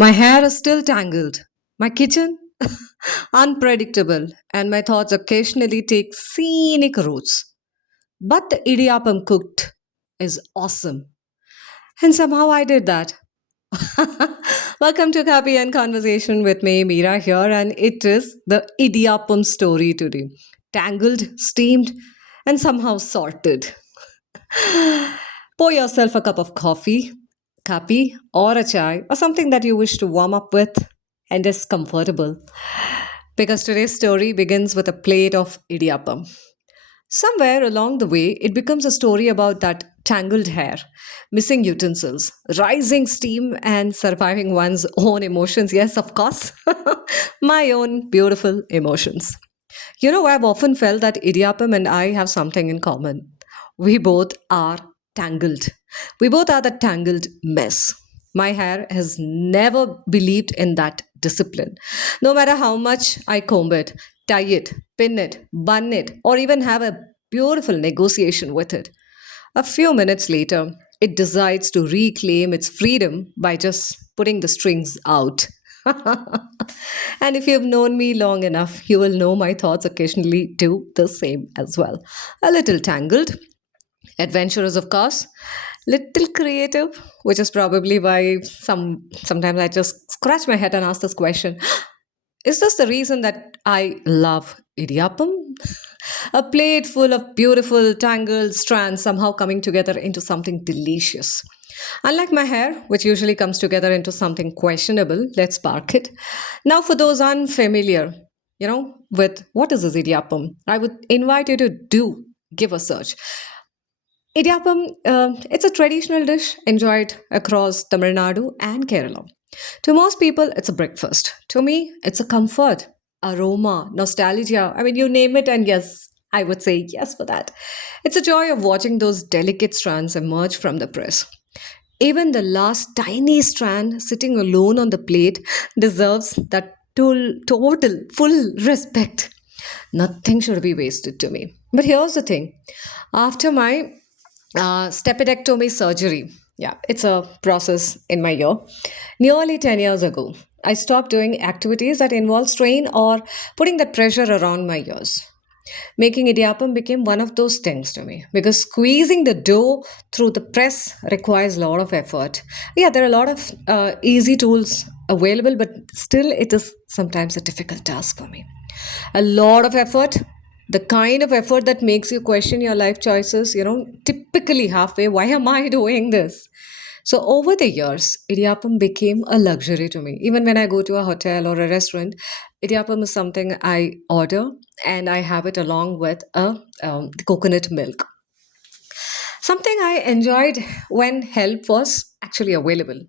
My hair is still tangled. My kitchen? Unpredictable. And my thoughts occasionally take scenic routes. But the idiyappam cooked is awesome. And somehow I did that. Welcome to Copy and Conversation with me, Meera here, and it is the Iddiyappam story today. Tangled, steamed, and somehow sorted. Pour yourself a cup of coffee, kapi, or a chai, or something that you wish to warm up with and is comfortable. Because today's story begins with a plate of idiyappam. Somewhere along the way, it becomes a story about that tangled hair, missing utensils, rising steam, and surviving one's own emotions. Yes, of course, my own beautiful emotions. I've often felt that Idiyappam and I have something in common. We both are tangled. We both are the tangled mess. My hair has never believed in that discipline. No matter how much I comb it, tie it, pin it, bun it, or even have a beautiful negotiation with it. A few minutes later, it decides to reclaim its freedom by just putting the strings out. And if you've known me long enough, you will know my thoughts occasionally do the same as well. A little tangled, adventurous, of course, little creative, which is probably why sometimes I just scratch my head and ask this question: is this the reason that I love idiyappam? A plate full of beautiful tangled strands somehow coming together into something delicious. Unlike my hair, which usually comes together into something questionable, let's park it. Now, for those unfamiliar, with what is this idiyappam, I would invite you to do give a search. Idiyappam, it's a traditional dish enjoyed across Tamil Nadu and Kerala. To most people, it's a breakfast. To me, it's a comfort, aroma, nostalgia. I mean, you name it, and yes, I would say yes for that. It's a joy of watching those delicate strands emerge from the press. Even the last tiny strand sitting alone on the plate deserves that total, full respect. Nothing should be wasted to me. But here's the thing: after my stepedectomy surgery. Yeah, it's a process in my year. Nearly 10 years ago, I stopped doing activities that involve strain or putting that pressure around my ears. Making idiyappam became one of those things to me because squeezing the dough through the press requires a lot of effort. Yeah, there are a lot of easy tools available, but still, it is sometimes a difficult task for me. A lot of effort, the kind of effort that makes you question your life choices, typically halfway. Why am I doing this? So, over the years, idiyappam became a luxury to me. Even when I go to a hotel or a restaurant, idiyappam is something I order and I have it along with coconut milk. Something I enjoyed when help was actually available,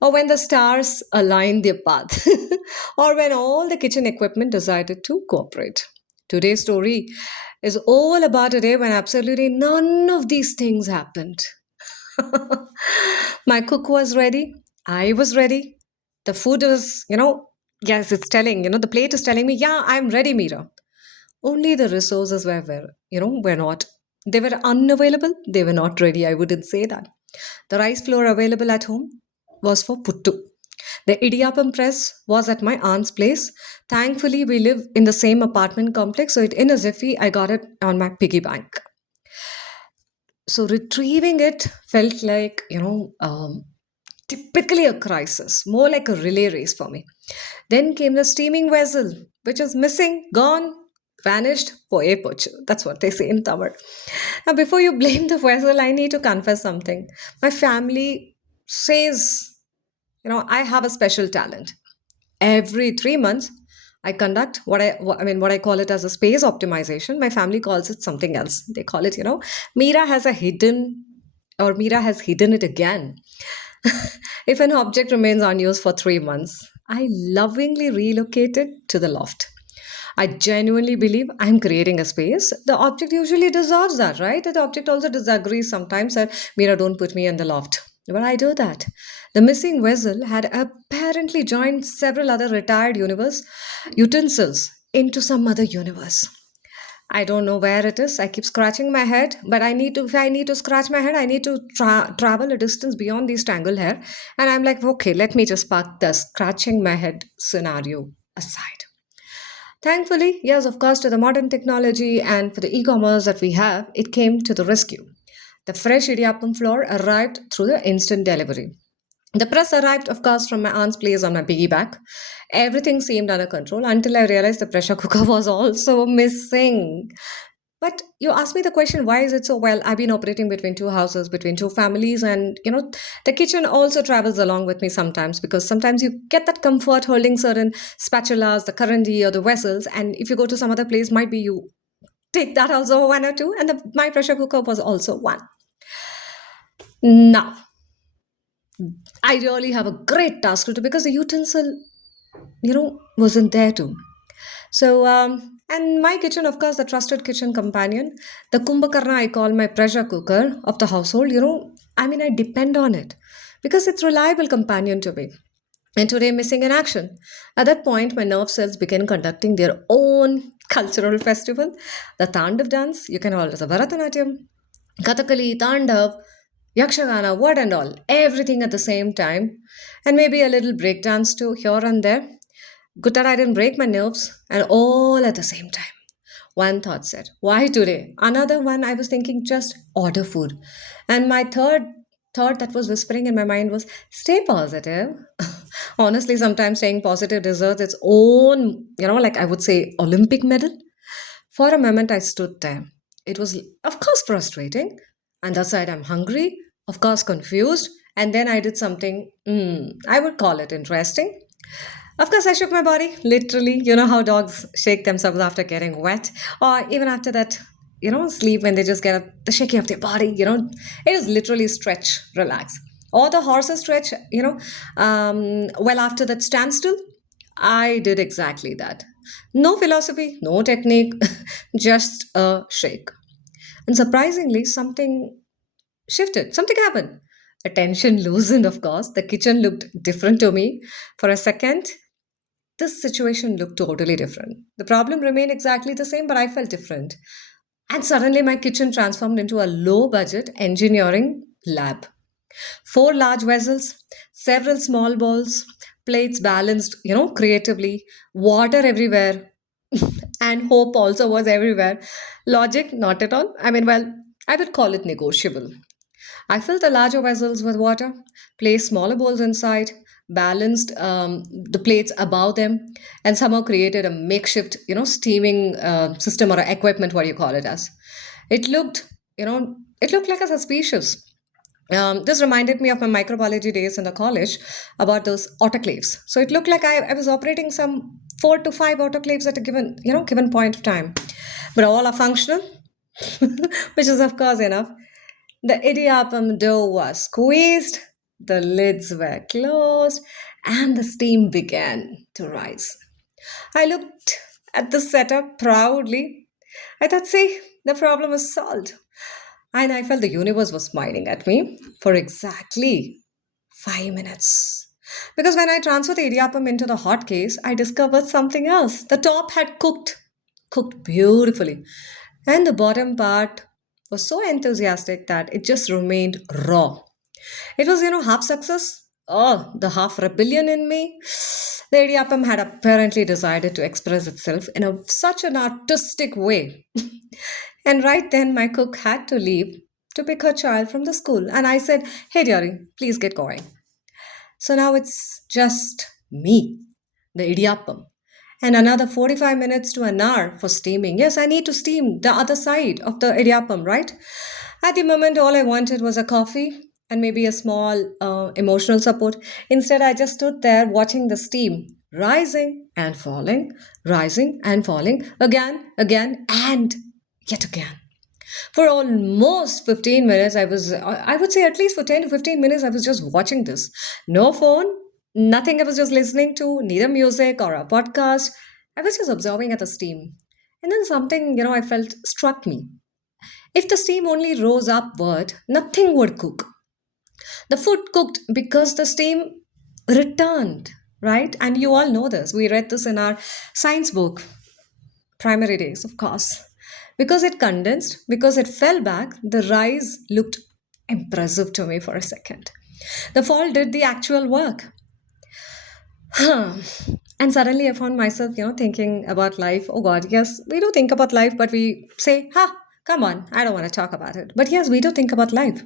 or when the stars aligned their path, or when all the kitchen equipment decided to cooperate. Today's story is all about a day when absolutely none of these things happened. My cook was ready. I was ready. The food was, yes, it's telling, the plate is telling me, yeah, I'm ready, Mira. Only the resources were not. They were unavailable. They were not ready. I wouldn't say that. The rice flour available at home was for puttu. The idiyappam press was at my aunt's place. Thankfully, we live in the same apartment complex, so in a jiffy, I got it on my piggy bank. So retrieving it felt like, typically a crisis, more like a relay race for me. Then came the steaming vessel, which is missing, gone, vanished, poye pochu. That's what they say in Tamil. Now, before you blame the vessel, I need to confess something. My family says, I have a special talent. Every 3 months, I conduct what I call it as a space optimization. My family calls it something else. They call it, Mira has a hidden, or Mira has hidden it again. If an object remains unused for 3 months, I lovingly relocate it to the loft. I genuinely believe I'm creating a space. The object usually deserves that, right? The object also disagrees sometimes that, Mira, don't put me in the loft. But I do that. The missing vessel had apparently joined several other retired universe utensils into some other universe. I don't know where it is. I keep scratching my head, but I need to. If I need to scratch my head, I need to travel a distance beyond these tangled hair. And I'm like, okay, let me just park the scratching my head scenario aside. Thankfully, yes, of course, to the modern technology and for the e-commerce that we have, it came to the rescue. The fresh idiyappam flour arrived through the instant delivery. The press arrived, of course, from my aunt's place on my piggyback. Everything seemed under control until I realized the pressure cooker was also missing. But you asked me the question, why is it so well? I've been operating between two houses, between two families, and the kitchen also travels along with me sometimes because sometimes you get that comfort holding certain spatulas, the currency, or the vessels, and if you go to some other place, might be you take that also one or two, and my pressure cooker was also one. Now, I really have a great task to do because the utensil, wasn't there too. So, and my kitchen, of course, the trusted kitchen companion, the Kumbhakarna I call my pressure cooker of the household, I mean, I depend on it because it's reliable companion to me. And today, missing in action. At that point, my nerve cells began conducting their own cultural festival. The Tandav dance, you can call it as a Bharatanatyam, Kathakali, Tandav, Yakshagana, what and all, everything at the same time, and maybe a little break dance too here and there. Good that I didn't break my nerves and all at the same time. One thought said, why today? Another one, I was thinking, just order food. And my third thought that was whispering in my mind was, stay positive. Honestly, sometimes staying positive deserves its own, like I would say, Olympic medal. For a moment, I stood there. It was, of course, frustrating. And that side, I'm hungry, of course, confused. And then I did something, I would call it interesting. Of course, I shook my body, literally. You know how dogs shake themselves after getting wet, or even after that, sleep when they just get the shaking of their body. It is literally stretch, relax. Or the horses stretch, well, after that standstill, I did exactly that. No philosophy, no technique, just a shake. And surprisingly, something shifted, something happened. Attention loosened, of course. The kitchen looked different to me. For a second, this situation looked totally different. The problem remained exactly the same, but I felt different. And suddenly, my kitchen transformed into a low budget engineering lab. Four large vessels, several small bowls, plates balanced, creatively, water everywhere, and hope also was everywhere. Logic, not at all. I mean, well, I would call it negotiable. I filled the larger vessels with water, placed smaller bowls inside, balanced the plates above them, and somehow created a makeshift, steaming system or equipment, what do you call it as. It looked, it looked like a suspicious. This reminded me of my microbiology days in the college about those autoclaves. So it looked like I was operating some 4 to 5 autoclaves at a given point of time, but all are functional, which is of course enough. The idiyappam dough was squeezed, the lids were closed, and the steam began to rise. I looked at the setup proudly. I thought, see, the problem is solved. And I felt the universe was smiling at me for exactly 5 minutes. Because when I transferred the idiyappam into the hot case, I discovered something else. The top had cooked beautifully. And the bottom part was so enthusiastic that it just remained raw. It was, half success. Oh, the half rebellion in me. The idiyappam had apparently decided to express itself in such an artistic way. And right then, my cook had to leave to pick her child from the school. And I said, hey, dearie, please get going. So now it's just me, the idiyappam, and another 45 minutes to an hour for steaming. Yes, I need to steam the other side of the idiyappam, right? At the moment, all I wanted was a coffee and maybe a small emotional support. Instead, I just stood there watching the steam rising and falling, again, and yet again. For almost 15 minutes, I would say at least for 10 to 15 minutes, I was just watching this. No phone, nothing. I was just listening to neither music or a podcast. I was just observing at the steam. And then something, I felt struck me. If the steam only rose upward, nothing would cook. The food cooked because the steam returned, right? And you all know this. We read this in our science book, primary days, of course. Because it condensed, because it fell back, the rise looked impressive to me for a second. The fall did the actual work. Huh. And suddenly I found myself, thinking about life. Oh God, yes, we do think about life, but we say, come on, I don't want to talk about it. But yes, we do think about life.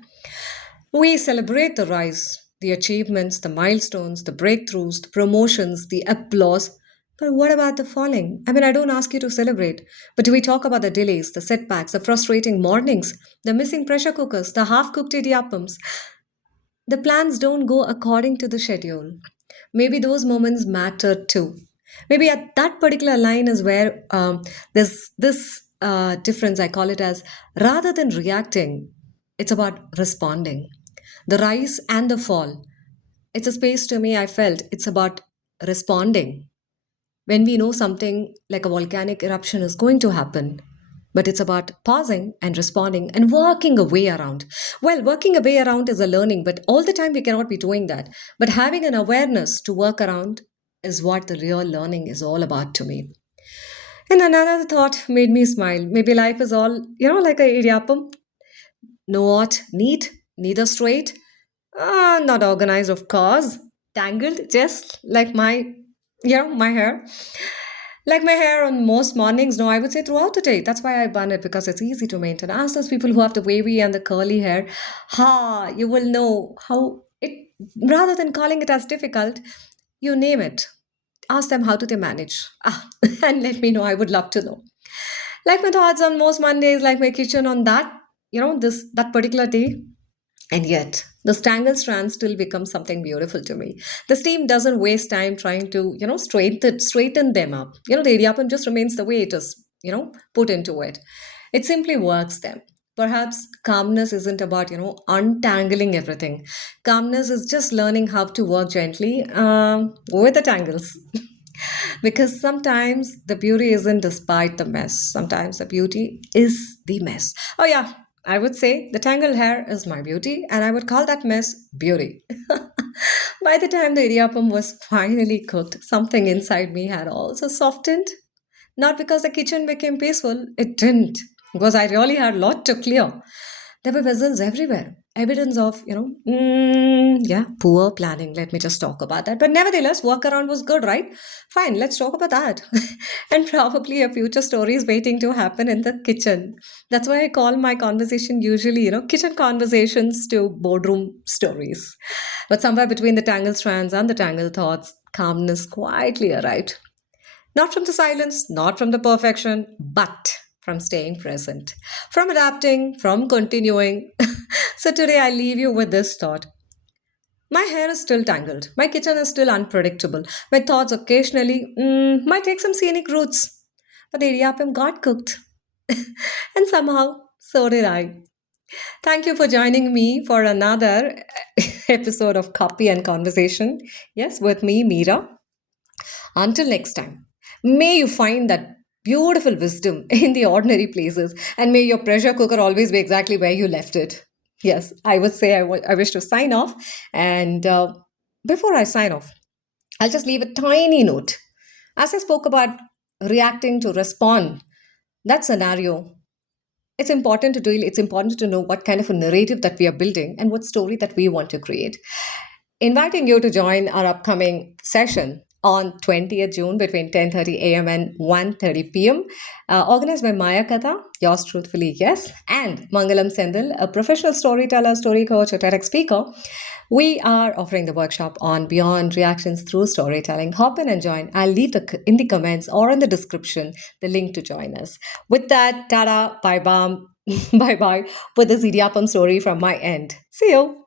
We celebrate the rise, the achievements, the milestones, the breakthroughs, the promotions, the applause. But what about the falling? I mean, I don't ask you to celebrate, but do we talk about the delays, the setbacks, the frustrating mornings, the missing pressure cookers, the half cooked idiyappams? The plans don't go according to the schedule. Maybe those moments matter too. Maybe at that particular line is where there's this difference. I call it as rather than reacting, it's about responding. The rise and the fall. It's a space to me I felt it's about responding when we know something like a volcanic eruption is going to happen. But it's about pausing and responding and working a way around. Well, working a way around is a learning, but all the time we cannot be doing that. But having an awareness to work around is what the real learning is all about to me. And another thought made me smile. Maybe life is all, like a idiyappam. Not neat, neither straight, not organized, of course. Tangled, just like my hair. Like my hair on most mornings, no, I would say throughout the day. That's why I bun it because it's easy to maintain. Ask those people who have the wavy and the curly hair. You will know how it, rather than calling it as difficult, you name it. Ask them how do they manage. And let me know. I would love to know. Like my thoughts on most Mondays, like my kitchen on that, that particular day. And yet, the tangled strands still become something beautiful to me. The steam doesn't waste time trying to, straighten them up. The idiyappam just remains the way it is, put into it. It simply works them. Perhaps calmness isn't about, untangling everything. Calmness is just learning how to work gently with the tangles. Because sometimes the beauty isn't despite the mess. Sometimes the beauty is the mess. Oh, yeah, I would say the tangled hair is my beauty, and I would call that mess beauty. By the time the idiyappam was finally cooked, something inside me had also softened. Not because the kitchen became peaceful, it didn't. Because I really had a lot to clear. There were vessels everywhere. Evidence of, poor planning. Let me just talk about that. But nevertheless, workaround was good, right? Fine, let's talk about that. And probably a future story is waiting to happen in the kitchen. That's why I call my conversation usually, kitchen conversations to boardroom stories. But somewhere between the tangled strands and the tangled thoughts, calmness quietly arrived. Not from the silence, not from the perfection, but from staying present, from adapting, from continuing. So today I leave you with this thought. My hair is still tangled. My kitchen is still unpredictable. My thoughts occasionally might take some scenic routes. But the idiyappam got cooked. And somehow, so did I. Thank you for joining me for another episode of Copy and Conversation. Yes, with me, Meera. Until next time, may you find that beautiful wisdom in the ordinary places, and may your pressure cooker always be exactly where you left it. Yes, I would say I wish to sign off. And before I sign off, I'll just leave a tiny note. As I spoke about reacting to respond, that scenario, it's important to know what kind of a narrative that we are building and what story that we want to create. Inviting you to join our upcoming session on 20th June between 10:30 a.m. and 1:30 p.m. Organized by Maya Katha, yours truthfully, yes, and Mangalam Sendil, a professional storyteller, story coach, a TEDx speaker. We are offering the workshop on Beyond Reactions Through Storytelling. Hop in and join. I'll leave in the comments or in the description the link to join us. With that, tada, bye bye, bye bye, with this Iddiyappam story from my end. See you.